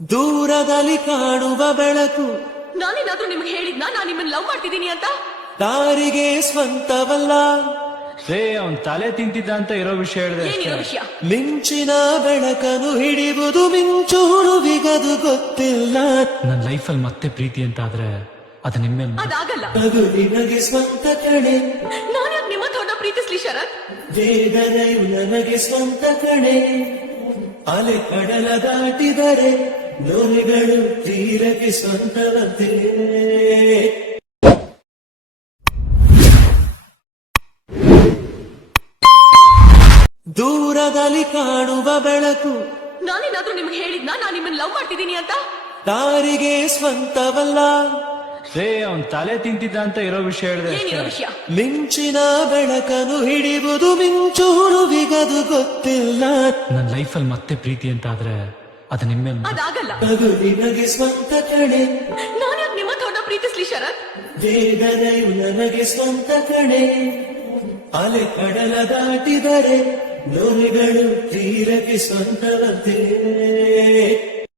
ದೂರದಲ್ಲಿ ಕಾಣುವ ಬೆಳಕು. ನಾನೇನಾದ್ರೂ ನಿಮ್ಗೆ ಹೇಳಿದ್ನ ನಾನು ನಿಮ್ಮನ್ನ ಲವ್ ಮಾಡ್ತಿದ್ದೀನಿ ಅಂತ? ದಾರಿಗೆ ಸ್ವಂತವಲ್ಲ. ಅವನ್ ತಲೆ ತಿಂತಿದ್ದ ಅಂತ ಇರೋ ವಿಷಯ ಹೇಳಿದೆ. ಏನಿರೋ ವಿಷಯ? ಮಿಂಚಿನ ಬೆಳಕನ್ನು ಹಿಡಿಯುವುದು ಮಿಂಚು ಹುಡುವಿಗದು ಗೊತ್ತಿಲ್ಲ. ನನ್ನ ಲೈಫಲ್ಲಿ ಮತ್ತೆ ಪ್ರೀತಿ ಅಂತ ಆದ್ರೆ ಅದು ನಿಮ್ಮೇಲೆ. ಅದಾಗಲ್ಲ. ಅದು ನಿನಗೆ ಸ್ವಂತ ಕಣೆ. ನಾನ್ಯಾಕ್ ನಿಮ್ಮ ತೋಟ ಪ್ರೀತಿಸ್ಲಿ ಶರತ್? ದೇವರಯು ನನಗೆ ಸ್ವಂತ ಕಣೆ. ಅಲೆ ಕಡಲ ದಾಟಿದರೆ ನೋರಿಗಳು ತೀರಕ್ಕೆ ಸ್ವಂತವಂತೆ. ದೂರದಲ್ಲಿ ಕಾಣುವ ಬೆಳಕು. ನಾನೇನಾದ್ರೂ ನಿಮ್ಗೆ ಹೇಳಿದ್ನ ನಾನು ನಿಮ್ಮನ್ನ ಲವ್ ಮಾಡ್ತಿದ್ದೀನಿ ಅಂತ? ದಾರಿಗೆ ಸ್ವಂತವಲ್ಲ. ಅವನ್ ತಲೆ ತಿಂತಿದ್ದ ಅಂತ ಇರೋ ವಿಷಯ ಹೇಳಿದೆ. ಏನಿರೋ ವಿಷಯ? ಮಿಂಚಿನ ಬೆಳಕನ್ನು ಹಿಡಿಯುವುದು ಮಿಂಚು ಹುಡುವಿಗದು ಗೊತ್ತಿಲ್ಲ. ನನ್ನ ಲೈಫಲ್ಲಿ ಮತ್ತೆ ಪ್ರೀತಿ ಅಂತ ಆದ್ರೆ ಅದು ನಿಮ್ಮೇಲೆ. ಅದಾಗಲ್ಲ. ಅದು ನಿನಗೆ ಸ್ವಂತ ಕಣೆ. ನಾನ್ಯಾಕ್ ನಿಮ್ಮ ತೋಟ ಪ್ರೀತಿಸ್ಲಿ ಶರತ್? ದೇವರಯು ನನಗೆ ಸ್ವಂತ ಕಣೆ. ಅಲೆ ಕಡಲ ದಾಟಿದರೆ ನೋರಿಗಳು ತೀರಕ್ಕೆ ಸ್ವಂತವಂತೆ.